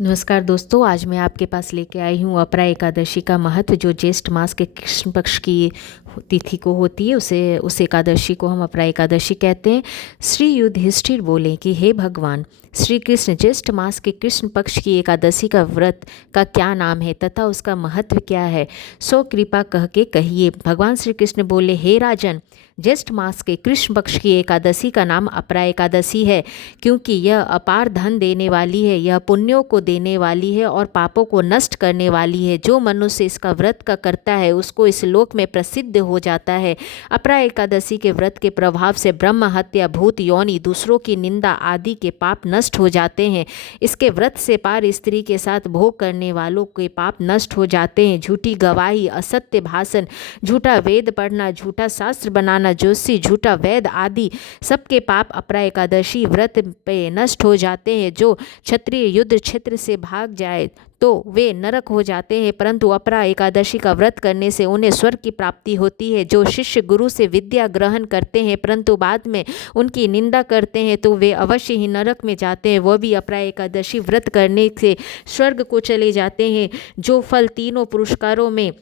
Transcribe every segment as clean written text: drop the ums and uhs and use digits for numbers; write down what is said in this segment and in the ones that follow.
नमस्कार दोस्तों, आज मैं आपके पास लेके आई हूँ अपरा एकादशी का महत्व। जो ज्येष्ठ मास के कृष्ण पक्ष की तिथि को होती है उस एकादशी को हम अपरा एकादशी कहते हैं। श्री युधिष्ठिर बोले कि हे भगवान श्री कृष्ण, ज्येष्ठ मास के कृष्ण पक्ष की एकादशी का व्रत का क्या नाम है तथा उसका महत्व क्या है, सो कृपा कह के कहिए। भगवान श्री कृष्ण बोले, हे राजन, ज्येष्ठ मास के कृष्ण पक्ष की एकादशी का नाम अपरा एकादशी है, क्योंकि यह अपार धन देने वाली है, यह पुण्यों को देने वाली है और पापों को नष्ट करने वाली है। जो मनुष्य इसका व्रत का करता है उसको इस लोक में प्रसिद्ध हो जाता है। अपरा एकादशी के व्रत के प्रभाव से ब्रह्म हत्या, भूत योनि, दूसरों की निंदा आदि के पाप नष्ट हो जाते हैं। इसके व्रत से पार स्त्री के साथ भोग करने वालों के पाप नष्ट हो जाते हैं। झूठी गवाही, असत्य भाषण, झूठा वेद पढ़ना, झूठा शास्त्र बनाना, ज्योतिषी, झूठा वैद आदि सबके पाप अपरा एकादशी व्रत पे नष्ट हो जाते हैं। जो क्षत्रिय युद्ध क्षेत्र से भाग जाए तो वे नरक हो जाते हैं, परंतु अपरा एकादशी का व्रत करने से उन्हें स्वर्ग की प्राप्ति होती है। जो शिष्य गुरु से विद्या ग्रहण करते हैं परंतु बाद में उनकी निंदा करते हैं तो वे अवश्य ही नरक में जाते हैं। वह भी अपरा एकादशी व्रत करने से स्वर्ग को चले जाते हैं। जो फल तीनों पुरस्कारों में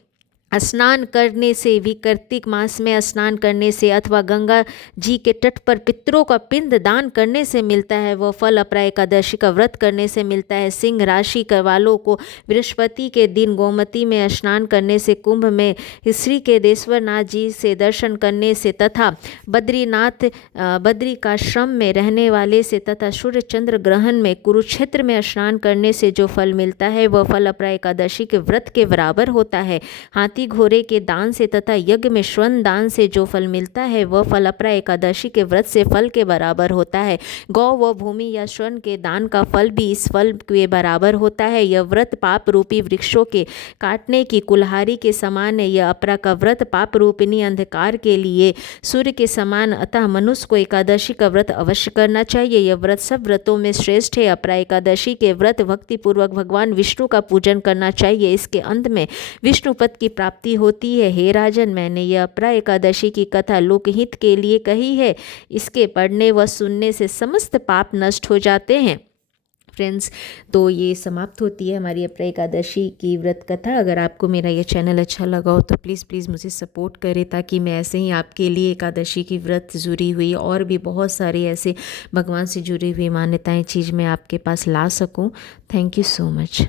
स्नान करने से भी, कार्तिक मास में स्नान करने से अथवा गंगा जी के तट पर पितरों का पिंड दान करने से मिलता है, वह फल अपरा एकादशी का व्रत करने से मिलता है। सिंह राशि वालों को बृहस्पति के दिन गोमती में स्नान करने से, कुंभ में श्री केदारेश्वर नाथ जी से दर्शन करने से तथा बद्रिकाश्रम में रहने वाले से तथा सूर्य चंद्र ग्रहण में कुरुक्षेत्र में स्नान करने से जो फल मिलता है वह फल अपरा एकादशी के व्रत के बराबर होता है। हाथी घोड़े के दान से तथा यज्ञ में स्वर्ण दान से जो फल मिलता है वह फल अपरा एकादशी के व्रत से फल के बराबर होता है। गौ व भूमि या स्वर्ण के दान का फल भी इस फल के बराबर होता है। यह व्रत पाप रूपी वृक्षों के काटने की कुल्हाड़ी के समान है। यह अपरा का व्रत पाप रूपिणी अंधकार के लिए सूर्य के समान, अतः मनुष्य को एकादशी का व्रत अवश्य करना चाहिए। यह व्रत सब व्रतों में श्रेष्ठ है। अपरा एकादशी के व्रत भक्ति पूर्वक भगवान विष्णु का पूजन करना चाहिए। इसके अंत में विष्णु पद की प्राप्ति होती है। हे राजन, मैंने यह अपरा एकादशी की कथा लोकहित के लिए कही है। इसके पढ़ने व सुनने से समस्त पाप नष्ट हो जाते हैं। फ्रेंड्स, तो ये समाप्त होती है हमारी अपरा एकादशी की व्रत कथा। अगर आपको मेरा ये चैनल अच्छा लगा हो तो प्लीज़ मुझे सपोर्ट करें, ताकि मैं ऐसे ही आपके लिए एकादशी की व्रत जुड़ी हुई और भी बहुत सारे ऐसे भगवान से जुड़ी हुई मान्यताएं चीज़ मैं आपके पास ला सकूं। Thank you so much.